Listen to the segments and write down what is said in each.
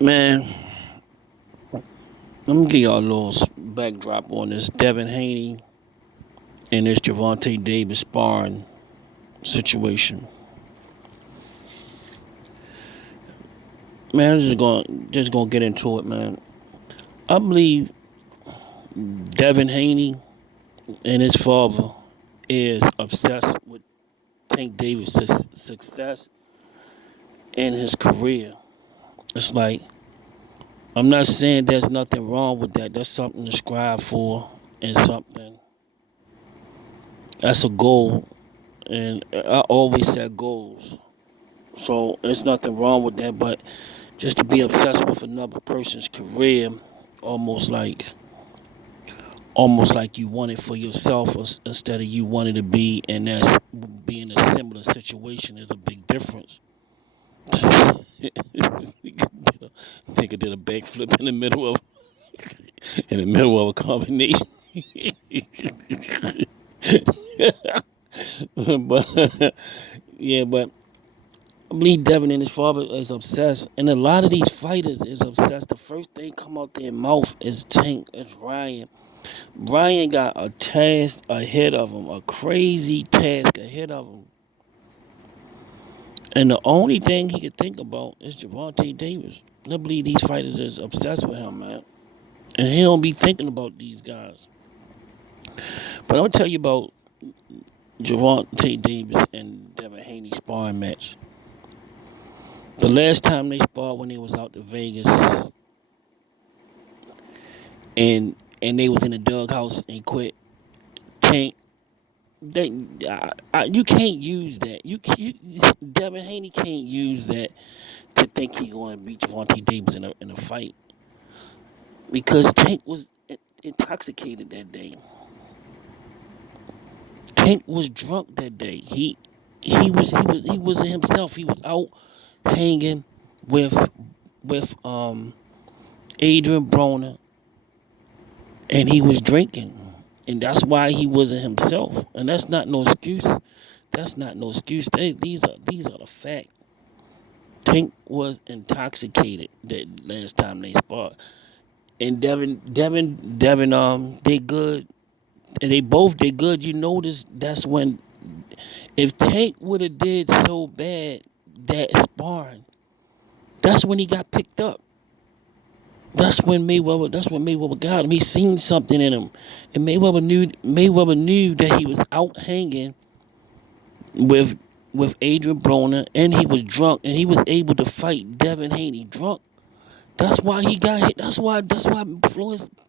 Man, let me give y'all a little backdrop on this Devin Haney and this Gervonta Davis sparring situation. Man, I'm just gonna get into it, man. I believe Devin Haney and his father is obsessed with Tank Davis' success in his career. It's like I'm not saying there's nothing wrong with that. That's something to strive for and something that's a goal. And I always set goals. So there's nothing wrong with that, but just to be obsessed with another person's career, almost like almost like you want it for yourself instead of you wanting to be in that be in a similar situation is a big difference. Nigga did a backflip in the middle of a combination. But yeah, but I believe Devin and his father is obsessed, and a lot of these fighters is obsessed. The first thing come out their mouth is Tank, is Ryan. Ryan got a task ahead of him, a crazy task ahead of him, and the only thing he could think about is Gervonta Davis. I believe these fighters is obsessed with him, man, and he don't be thinking about these guys. But I'm gonna tell you about Gervonta Davis and Devin Haney sparring match. The last time they sparred when they was out to Vegas and they was in the doghouse and quit. Tank, they, you can't use that. You Devin Haney can't use that to think he going to beat Gervonta Davis in a fight because Tank was intoxicated that day. Tank was drunk that day. He wasn't himself. He was out hanging with with Adrian Broner, and he was drinking, and that's why he wasn't himself. And that's not no excuse. That's not no excuse. These are the facts. Tank was intoxicated that last time they sparred, and Devin, they good, and they both did good. You notice that's when if Tank would have did so bad that sparring, that's when he got picked up. That's when Mayweather got him. He seen something in him. And Mayweather knew that he was out hanging with Adrian Broner and he was drunk and he was able to fight Devin Haney drunk. That's why he got hit. That's why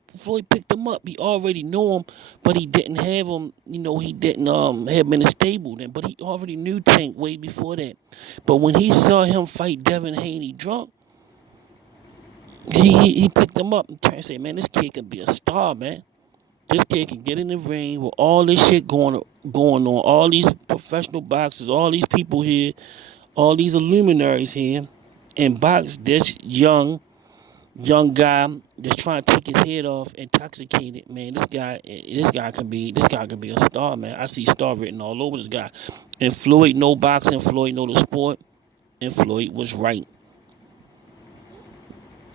Floyd picked him up. He already knew him, but he didn't have him, he didn't have him in a stable then. But he already knew Tank way before that. But when he saw him fight Devin Haney drunk, he picked him up and turned and said, man, this kid can be a star, man. This kid can get in the ring with all this shit going on, all these professional boxers, all these people here, all these luminaries here, and box this young guy that's trying to take his head off, intoxicated, man. This guy can be a star, man. I see star written all over this guy. And Floyd know boxing, Floyd know the sport, and Floyd was right.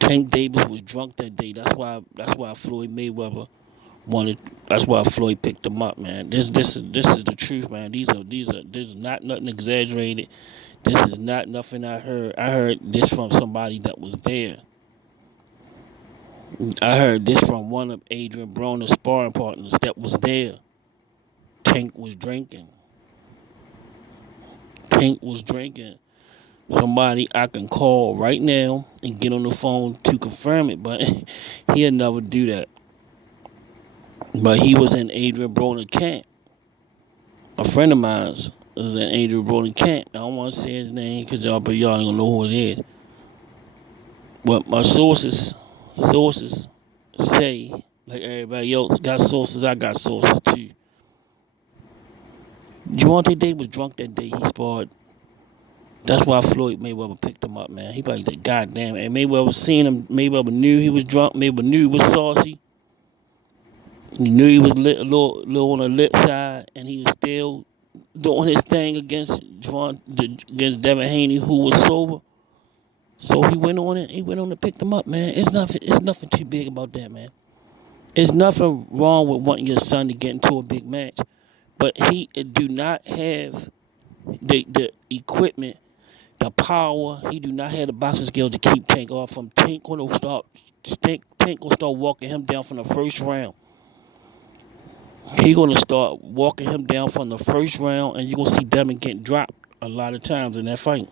Tank Davis was drunk that day. That's why Floyd Mayweather wanted. That's why Floyd picked him up, man. This is the truth, man. This is not nothing exaggerated. This is not nothing I heard. I heard this from somebody that was there. I heard this from one of Adrian Broner's sparring partners that was there. Tank was drinking. Tank was drinking. Somebody I can call right now and get on the phone to confirm it, but he'll never do that. But he was in Adrian Broner camp. A friend of mine was in Adrian Broner camp. I don't want to say his name because y'all ain't gonna know who it is. But my sources say, like everybody else got sources, I got sources too. Gervonta Davis was drunk that day he sparred. That's why Floyd Mayweather picked him up, man. He probably said, God damn it. And Mayweather seen him. Mayweather knew he was drunk. Mayweather knew he was saucy. He knew he was a little on the lip side. And he was still doing his thing against Devin Haney, who was sober. So he went on it. He went on to pick them up, man. It's nothing. It's nothing too big about that, man. It's nothing wrong with wanting your son to get into a big match, but he do not have the equipment, the power. He do not have the boxing skills to keep Tank off from Tank. Tank gonna start walking him down from the first round. He gonna start walking him down from the first round, and you are gonna see Devin getting dropped a lot of times in that fight.